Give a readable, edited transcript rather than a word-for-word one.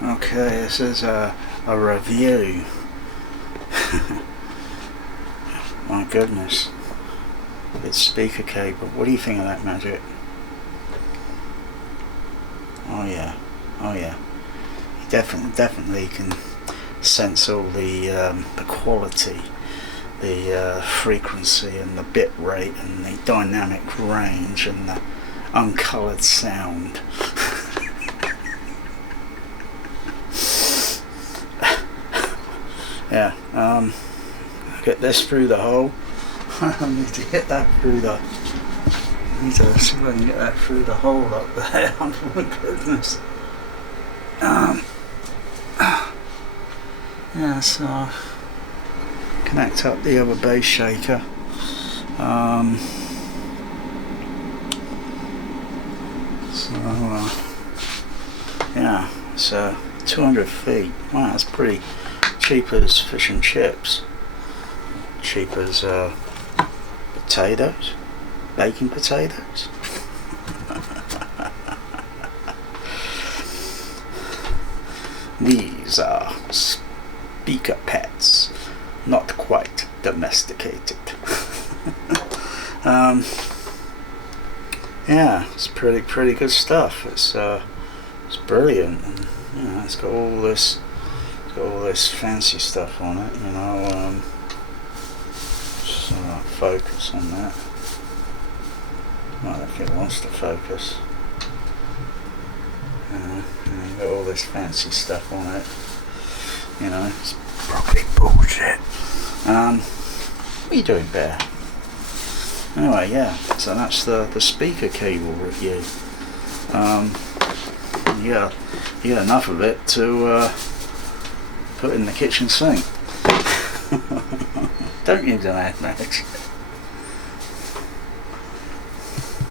Okay, this is a review. My goodness. It's speaker cable. What do you think of that magic? Oh yeah. Oh yeah. You definitely can sense all the quality, the frequency and the bit rate and the dynamic range and the uncoloured sound. Yeah, get this through the hole. I need to get that through the. I need to see if I can get that through the hole up there. Oh my goodness. Yeah, so connect up the other bass shaker. Yeah, so 200 feet. Wow, that's pretty cheap as fish and chips. Cheap as potatoes, baking potatoes. These are speaker pets, not quite domesticated. Yeah, it's pretty good stuff. It's brilliant, and you know, it's got all this fancy stuff on it. You know, just focus on that. Well, if it wants to focus. You've got all this fancy stuff on it. You know, it's probably bullshit. What are you doing, Bear? Anyway, yeah, so that's the speaker cable review. Yeah, you got enough of it to put in the kitchen sink. Don't use an ad match.